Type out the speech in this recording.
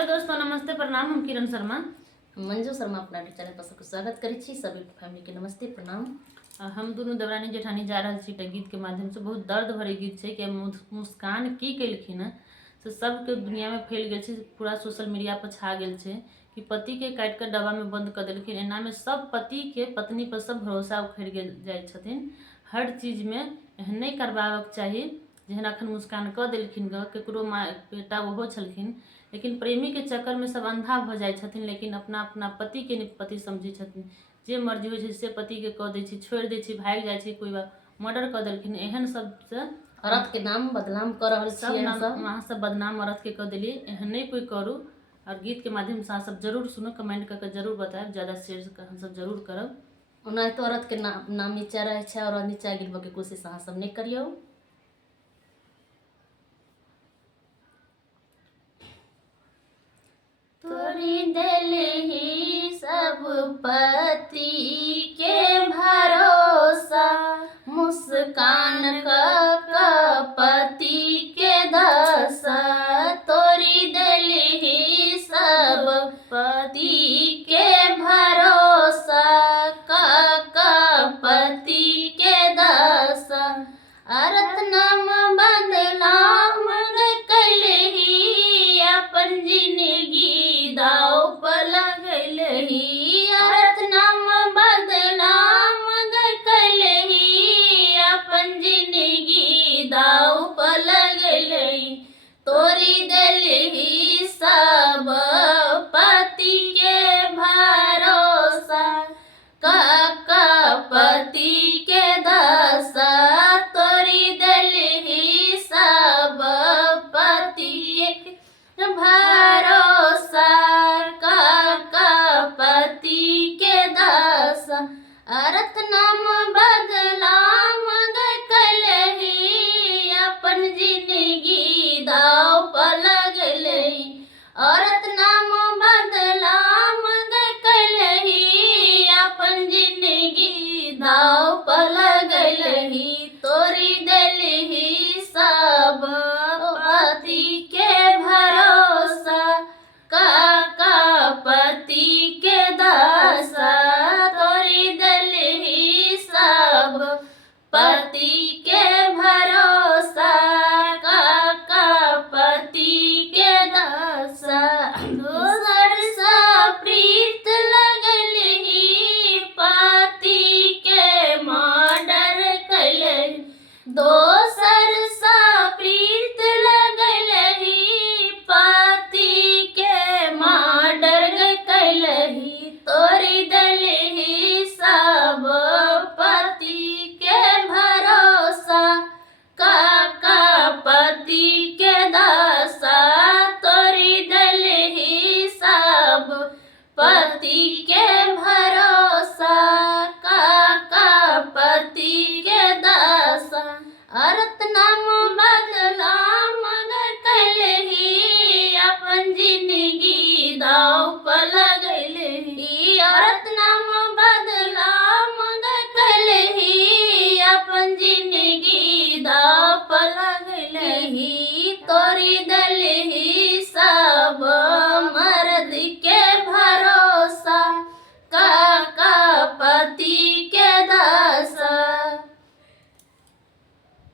Hello दोस्तों, नमस्ते, प्रणाम। हम किरण शर्मा, मंजू शर्मा अपना चैनल पर सबको स्वागत करै छी। सभी फैमिली के नमस्ते प्रणाम। हम दोनों देवरानी जेठानी जा रहल छी गीत के माध्यम से। बहुत दर्द भरे गीत है कि मुस्कान की केलखिन है से सबके दुनिया में फैल गए, पूरा सोशल मीडिया पर छा गए कि पति के काट कर डब्बा में बंद कर देलखिन। एना में सब पति के पत्नी पर सब भरोसा उखड़ जाए छथिन। हर चीज में एहन नहीं करबाक चाहिए जहन अखन मुस्कान कऽ देलखिन ग। केकरो माँ बेटा ओहो छलखिन, लेकिन प्रेमी के चक्कर में सब अंधा भ जाए छथिन, लेकिन अपना अपना पति के पति समझे छथिन। जे मर्जी हो से पति के कह दै छी, छोड़ दै छी, भाग जाए छी, कोई मर्डर कऽ देलखिन। एहन सब से औरत के नाम बदनाम कर रहल सब छियै नाम वहाँ सब बदनाम औरत के कह दिली। एहन नहीं कोई करू। और गीत के माध्यम से सब जरूर सुनो, कमेंट करके जरूर बताएब, ज्यादा शेयर हम सब जरूर करब। ओनाहितो औरत के नाम नीचा रहे छै और नीचा गिरबे के कोशिश अहाँ सब नहीं करियो। तोरी दिल ही सब पति के भरोसा, मुस्कान का पति के दशा। तोरी दिल ही सब पति के भरोसा, का पति के दशा। औरत नाम बदनाम कैलही, अपन जिंदगी दाव पर लगैलही। औरत नाम बदनाम कैलही, अपन जिंदगी दाव पर लगैलही। तोरी देलही सब पति के भरोसा, का पति के दशा। तोरी देलही सब पति के भरोसा, का पति के दशा। औरत नाम बदनाम कैलही, अपन जिंदगी दाव पर लगैलही। औरत